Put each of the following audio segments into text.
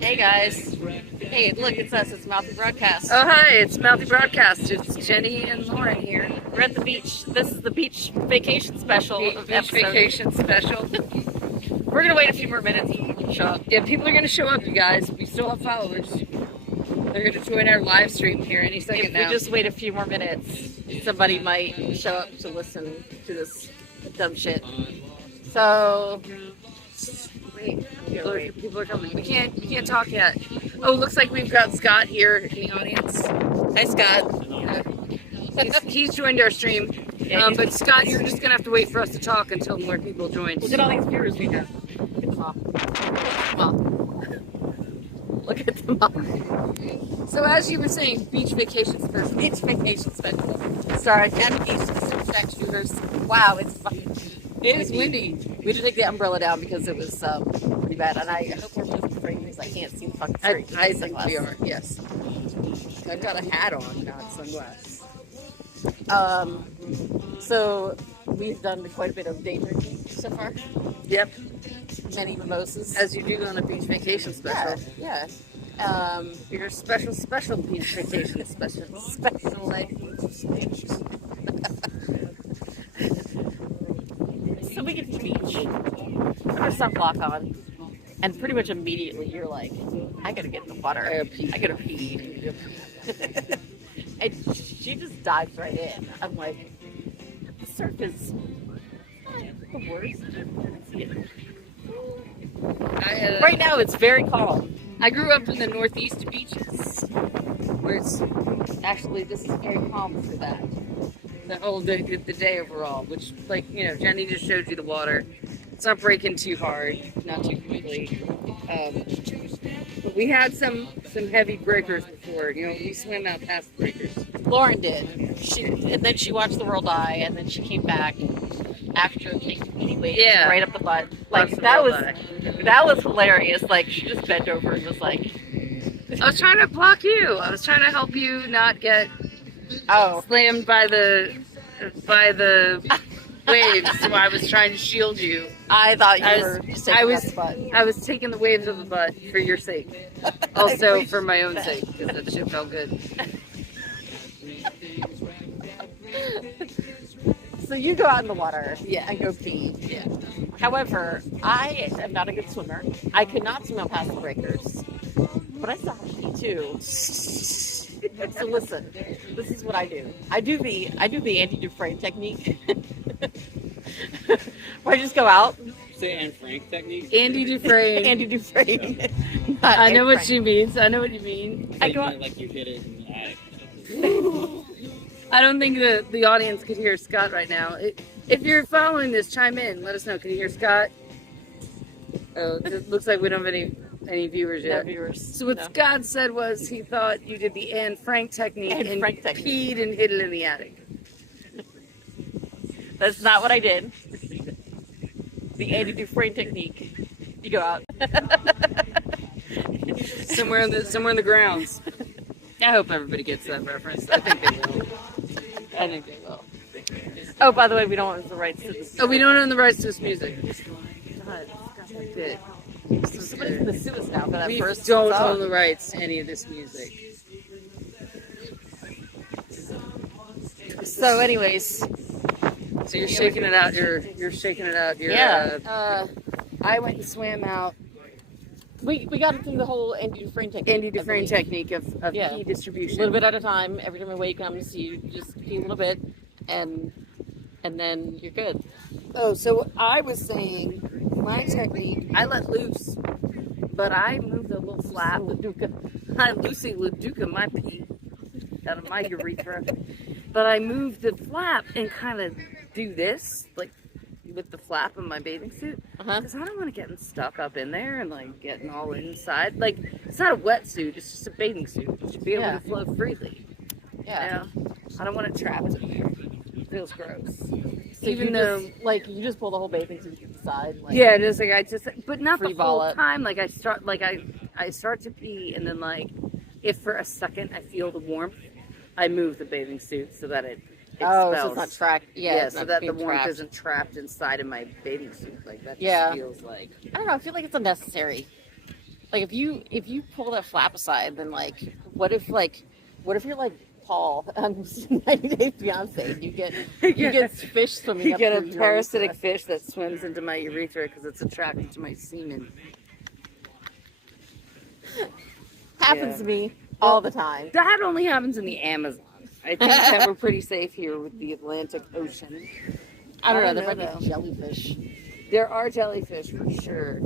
Hey guys. Hey, look, it's us. It's Mouthy Broadcast. Oh, hi, it's Mouthy Broadcast. It's Jenny and Lauren here. We're at the beach. This is the beach vacation special Beach episode. vacation special. We're gonna wait a few more minutes to show up. Yeah, people are going to show up, you guys. We still have followers. They're going to join our live stream here any second If now. we just wait a few more minutes, somebody might show up to listen to this dumb shit. So, wait. People are coming. We can't talk yet. Oh, looks like we've got Scott here in the audience. Hi, Scott. He's joined our stream. Yeah, But Scott, you're just going to have to wait for us to talk until more people join. Look at all these viewers we have. Look at them all. Look at them all. So as you were saying, beach vacation special. Beach vacation special. Sorry, Academy Beach, the Shack Shooters. Wow, it's fucking. It is windy. We had to take the umbrella down because it was pretty bad, and I hope we're both afraid because I can't see the fucking street. I think we are, yes. I've got a hat on, not sunglasses. So we've done quite a bit of day drinking so far. Yep, Many mimosas. as you do on a beach vacation special. Yeah. Your special beach vacation special. Special So we get to the beach, put our sunblock on, and pretty much immediately you're like, I gotta get in the water. I gotta pee. And she just dives right in. I'm like, the surf is not the worst. Right now it's very calm. I grew up in the northeast beaches, where it's Actually, this is very calm for that. the whole day, the day overall. Which, like, Jenny just showed you the water. It's not breaking too hard, not too quickly. But we had some heavy breakers before. We swim out past the breakers. Lauren did. And then she watched the world die, and then she came back after taking many waves right up the butt. Like Lots of that world that was hilarious. Like she just bent over and was like, I was trying to block you. I was trying to help you not get "Oh, slammed by the waves. So I was trying to shield you. I thought you I were was- just taking I was- that butt." I was taking the waves of the butt for your sake. Also for my own sake, because that shit felt good. So you go out in the water, Yeah. and go pee. Yeah. However, I am not a good swimmer. I could not swim out past the breakers, but I still have to pee too. So listen, this is what I do. I do the Andy Dufresne technique. Where I just go out. Say Anne Frank technique. Andy Dufresne. Andy Dufresne. I know what she means. I know what you mean. I go out. Like you hit it in the attic. I don't think the audience could hear Scott right now. If you're following this, chime in. Let us know. Can you hear Scott? Oh, it looks like we don't have any viewers No yet. viewers. So what No. Scott said was he thought you did the Anne Frank technique Anne and Frank technique. peed and hid it in the attic. That's not what I did. The Andy Dufresne technique. You go out. Somewhere in the grounds. I hope everybody gets that reference. I think they will. I think they will. Oh, by the way, we don't own the rights to this. Oh, we don't own the rights to this music. God, Good. somebody's gonna sue us now for that We first don't song. own the rights to any of this music. So, anyways, So you're shaking it out. You're shaking it out. I went and swam out we got it through the whole Andy Dufresne technique. Andy Dufresne technique of Yeah. pee A distribution. little bit at a time. Every time a wave comes, you just pee a little bit, and then you're good. Oh, so I was saying my technique. I let loose, but I moved a little flap. I Lucy Laduca my pee out of my urethra, but I moved the flap and kind of do this like with the flap of my bathing suit. Uh-huh. Because I don't want to get stuck up in there and like getting all inside. Like it's not a wetsuit; it's just a bathing suit. It should be able Yeah. to flow freely. Yeah. I don't want it trapped in there. It feels gross. So Even you though, just, you just pull the whole bathing suit to the side. Like, yeah, just but not the free ball whole it. time. Like I start to pee, and then like, if for a second I feel the warmth, I move the bathing suit so that it Oh, so expels. it's not tracked. Yeah, Yeah, it's so not that the being warmth trapped. isn't trapped inside of my bathing suit. Like that just Yeah. feels like. I don't know. I feel like it's unnecessary. Like if you pull that flap aside, then like what if you're like Paul on 90 Day Fiance and you get fish swimming You up get a through your parasitic urethra? fish that swims into my urethra because it's attracted to my semen. Happens Yeah. to me all the time. That only happens in the Amazon. I think that we're pretty safe here with the Atlantic Ocean. I don't know. I There don't might know, be jellyfish. There are jellyfish for sure,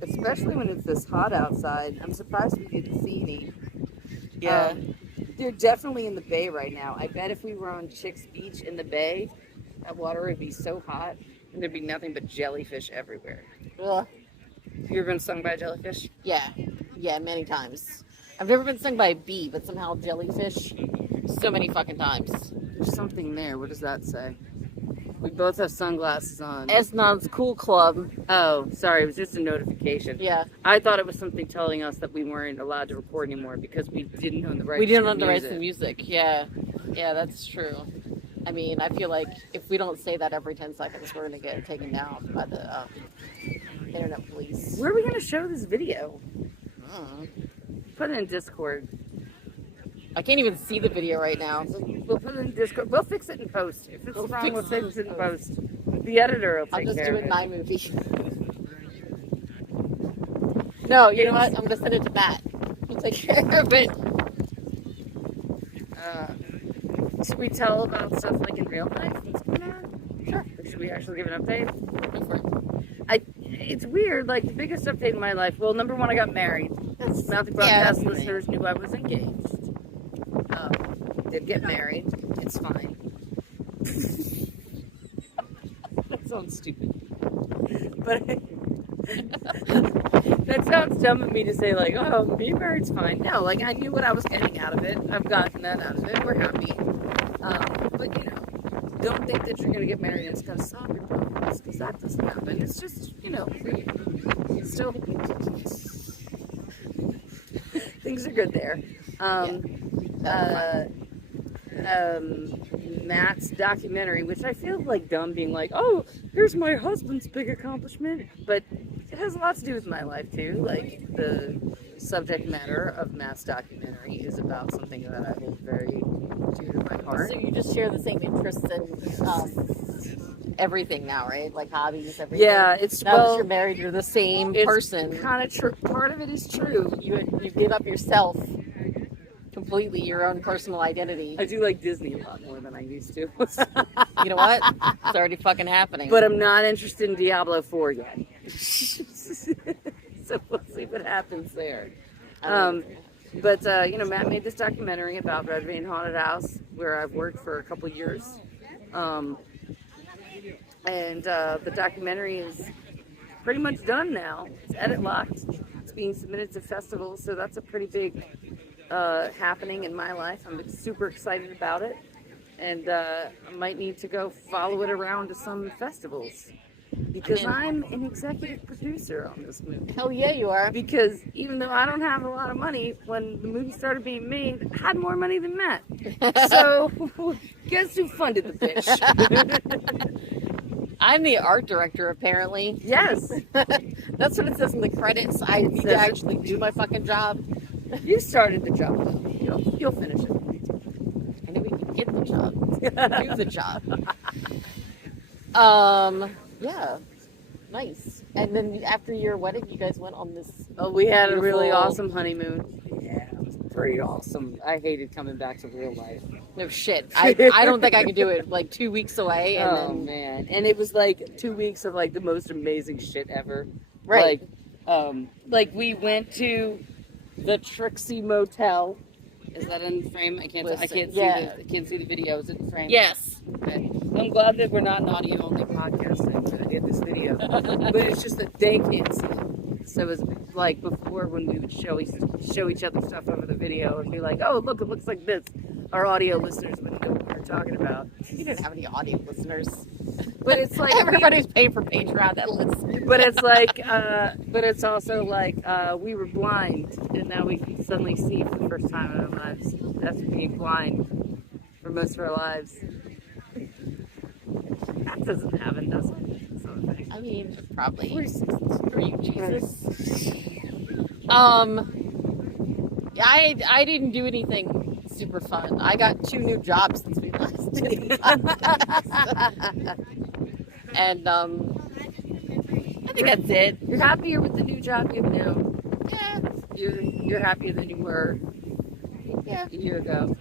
especially when it's this hot outside. I'm surprised we didn't see any. They're definitely in the bay right now. I bet if we were on Chicks Beach in the bay, that water would be so hot and there'd be nothing but jellyfish everywhere. Ugh. Have you ever been stung by a jellyfish? Yeah, many times. I've never been stung by a bee, but somehow jellyfish, so many fucking times. There's something there. What does that say? We both have sunglasses on. Esnon's Cool Club. Oh, sorry. It was just a notification. Yeah, I thought it was something telling us that we weren't allowed to record anymore because we didn't own the rights. we didn't to own the rights to music. music. Yeah, that's true. I mean, I feel like if we don't say that every 10 seconds, we're gonna get taken down by the internet police. Where are we going to show this video? Mm. Put it in Discord. I can't even see the video right now. We'll put it in Discord. We'll fix it in post. If it's We'll wrong, fix we'll it fix in it in post. The editor will I'll take just care do of it in it. iMovie. No, you know what? I'm gonna send it to Matt. He'll take care of it. Should we tell about stuff like in real life? What's going on? Sure. Or should we actually give an update? Go for it. It's weird. Like the biggest update in my life. Well, number one, I got married. Mouth Broadcast that's listeners knew I was engaged. Did get married. It's fine. That sounds stupid. But that sounds dumb of me to say, like, oh, being married's fine. No, like, I knew what I was getting out of it. I've gotten that out of it. We're happy. But, you know, don't think that you're going to get married and it's going to solve your problems, because that doesn't happen. It's just, you know, still, things are good there. Matt's documentary, which I feel like dumb being like, oh, here's my husband's big accomplishment, but it has a lot to do with my life too. Like the subject matter of Matt's documentary is about something that I hold very dear to my heart. So you just share the same interests in everything now, right? Like hobbies, everything. Yeah, it's Now that well, you're married, you're the same it's person. kind of true. Part of it is true. You give up yourself completely, your own personal identity. I do like Disney a lot more than I used to. You know what? It's already fucking happening. But I'm not interested in Diablo 4 yet. So we'll see what happens there. But you know, Matt made this documentary about Red Vein Haunted House, where I've worked for a couple years. The documentary is pretty much done now. It's edit locked. It's being submitted to festivals, so that's a pretty big happening in my life. I'm super excited about it, and I might need to go follow it around to some festivals because I'm an executive producer on this movie. Hell yeah, you are. Because even though I don't have a lot of money, when the movie started being made, I had more money than Matt. So guess who funded the bitch? I'm the art director, apparently. Yes, That's what it says in the credits. I need to actually do my fucking job. you started the job though. You'll finish it. I know we can get the job. Do the job. Yeah. Nice. And then after your wedding, you guys went on this. Oh, we had a really Beautiful. awesome honeymoon. Yeah, it was pretty awesome. I hated coming back to real life. No shit. I don't think I could do it. Like 2 weeks away, and Oh then man, and it was like 2 weeks of like the most amazing shit ever. Right. Like we went to the Trixie Motel. Is that in frame? I can't Listen, see yeah. I can't see the video. Is it in frame? yes. Okay. I'm glad that we're not an audio only podcast and I get this video. But it's just that they can't see it. So it's like before when we would show each other stuff over the video and be like, oh look, it looks like this. Our audio listeners wouldn't know what we were talking about. You didn't have any audio listeners. But it's like Everybody's paying for Patreon that listens. but it's like but it's also like we were blind and now we can suddenly see for the first time in our lives after being blind for most of our lives. That doesn't happen, does it? That's not a thing. I mean, probably. We're For you, Jesus. I didn't do anything super fun. I got 2 new jobs since we last did it. And I think that's it. You're happier with the new job you have now. Yeah. You're happier than you were Yeah. a year ago.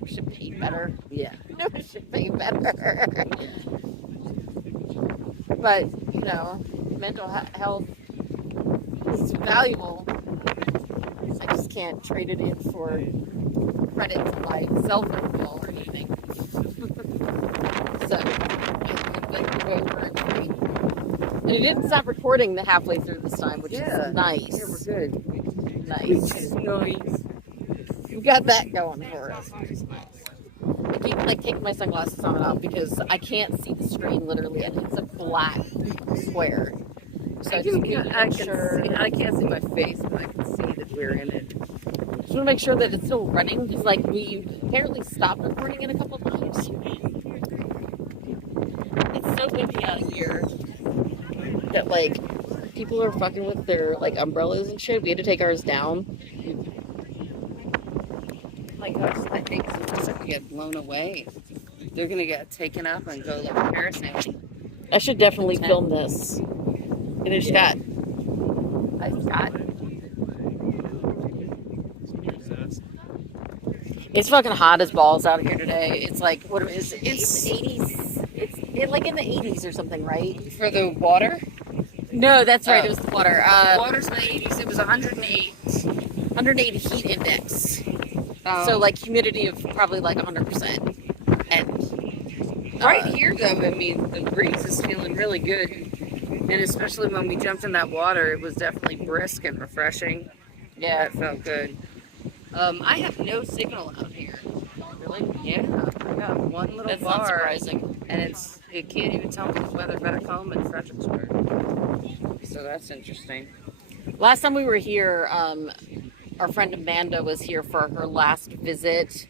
We should pay better. Yeah. We should pay better. But, you know, mental health is valuable. I just can't trade it in for credit for my cell phone bill or anything. So, thank you over and free. And it didn't stop recording the halfway through this time, which is nice. Yeah, we're good. Nice. Nice. We got that going for us. I keep like taking my sunglasses on and off because I can't see the screen literally, and it's a black square. So I just need to make sure. I can't see my face, but I can see that we're in it. Just want to make sure that it's still running because, like, we apparently stopped recording it a couple times. It's so windy out here that like people are fucking with their like umbrellas and shit. We had to take ours down. My gosh, I think some of them get blown away. They're gonna get taken up and go like parasailing. I should definitely film this. And I just got. It's fucking hot as balls out here today. It's like, what is it? It's 80s. It's like in the 80s or something, right? For the water? No, that's right. Oh. It was the water. Water's in the 80s. It was 108. 108 heat index. Um, So like humidity of probably like 100%. And right here, though, I mean, the breeze is feeling really good. And especially when we jumped in that water, it was definitely brisk and refreshing. yeah, That felt good. I have no signal out here. really, Yeah, I got one little that's not bar, surprising. and it can't even tell me the weather back home in Fredericksburg. So that's interesting. Last time we were here, our friend Amanda was here for her last visit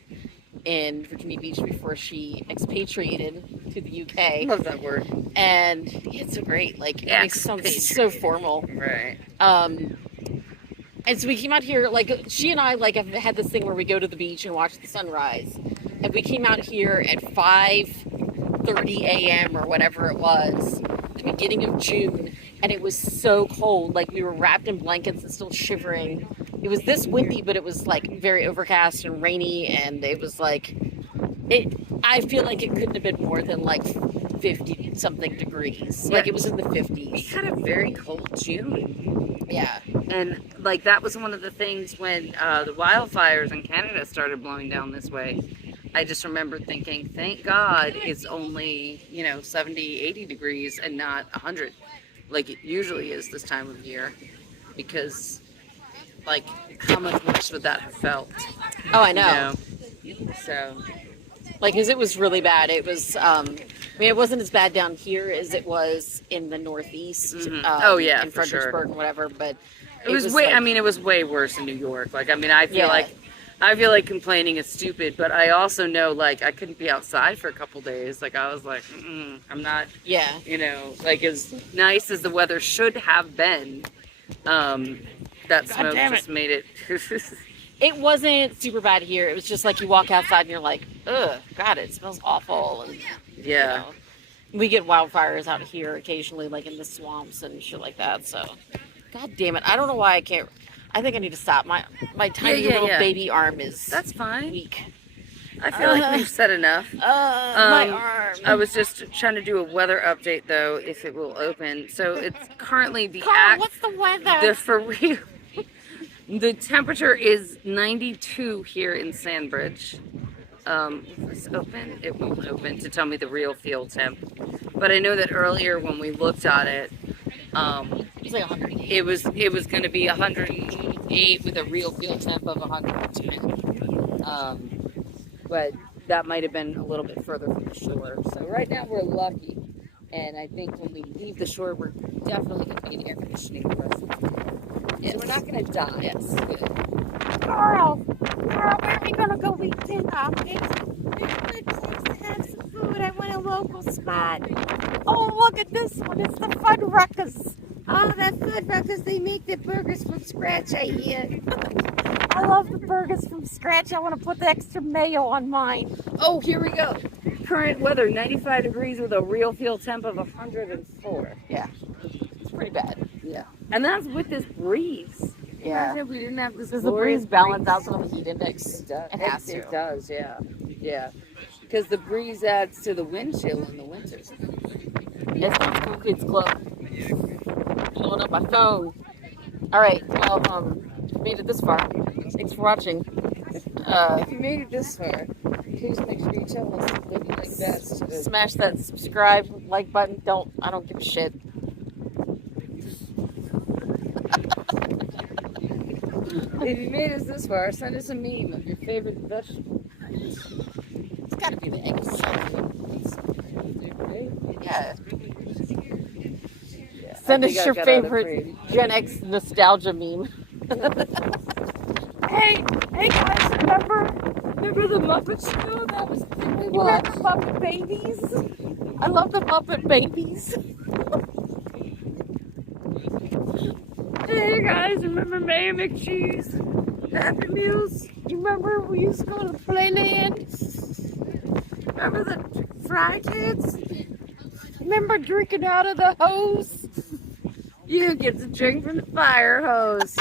in Virginia Beach before she expatriated to the I UK. love that word. And yeah, it's so great. Like, it makes it sound so formal. Right. And so we came out here, like, she and I, like, have had this thing where we go to the beach and watch the sunrise. And we came out here at 5:30 a.m. or whatever it was, the beginning of June, and it was so cold. Like, we were wrapped in blankets and still shivering. It was this windy, but it was, like, very overcast and rainy, and it was, like, I feel like it couldn't have been more than, like, 50-something degrees. Like, it was in the We 50s. had a very cold June. Yeah. And, like, that was one of the things when the wildfires in Canada started blowing down this way. I just remember thinking, thank God it's only, 70, 80 degrees and not 100, like it usually is this time of year. Because, like, how much worse would that have felt? Oh, I know. So, Like, because it was really bad. It was, I mean, it wasn't as bad down here as it was in the Northeast. Mhm. Oh, yeah, in for sure. Fredericksburg and whatever. But it was way. like, I mean, it was way worse in New York. Like, I mean, I feel Yeah. like complaining is stupid, but I also know, like, I couldn't be outside for a couple days. Like, I was like, I'm not. yeah, Like, as nice as the weather should have been, that smoke damn just made it. it wasn't super bad here. It was just like you walk outside and you're like, ugh, God, it smells awful. And, Yeah. you know, we get wildfires out here occasionally, like in the swamps and shit like that. So, God damn it, I don't know why I can't. I think I need to stop. My tiny little baby arm is That's fine. weak. I feel like we've said enough. My arm. I was just trying to do a weather update, though, if it will open. So it's currently Carl, what's the weather? the for real. The temperature is 92 here in Sandbridge. Will this open? It won't open to tell me the real field temp. But I know that earlier when we looked at it, It was like 108. it was going to be 108 with a real field temp of 110. But that might have been a little bit further from the shore. So right now we're lucky. And I think when we leave the shore, we're definitely going to be in air conditioning the rest of the day. Yes. So we're not going to die. Yes. Good. Carl, where are we gonna go eat dinner? It's a good place to have some food. I want a local spot. Oh, look at this one. It's the Fuddruckers. Oh, that's good because they make the burgers from scratch, I hear. I love the burgers from scratch. I want to put the extra mayo on mine. Oh, here we go. Current weather, 95 degrees with a real feel temp of 104. Yeah, it's pretty bad. Yeah. And that's with this breeze. Yeah. Imagine if we didn't have this Does the glorious breeze balance out some of the heat index? It does. It has to. It does, yeah. Yeah. Because the breeze adds to the wind chill in the winters. It's not Cool Kids Club. Blowing up my phone. All right. Well, made it this far. Thanks for watching. If you made it this far, please make sure you tell us what you like best. Smash that subscribe, like button. I don't give a shit. If you made us this far, send us a meme of your favorite vegetable. It's got to be the eggs. Yeah. Send us your favorite Gen X nostalgia meme. Hey guys, remember the Muppet Show? That was the remember Muppet Babies? I love the Muppet Babies. Hey guys, remember Mayor McCheese? Happy Meals? You remember we used to go to Playland? Remember the Fry Kids? Remember drinking out of the hose? You get to drink from the fire hose.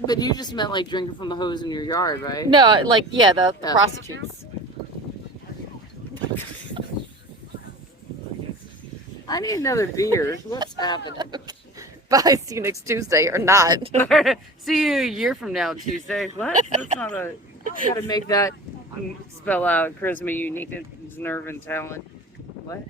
But you just meant like drinking from the hose in your yard, right? No, like, yeah, the Yeah. prostitutes. I need another beer. What's happening? Bye, see you next Tuesday, or not. See you a year from now, Tuesday. What? That's not a. You gotta make that spell out charisma, uniqueness, nerve, and talent. What?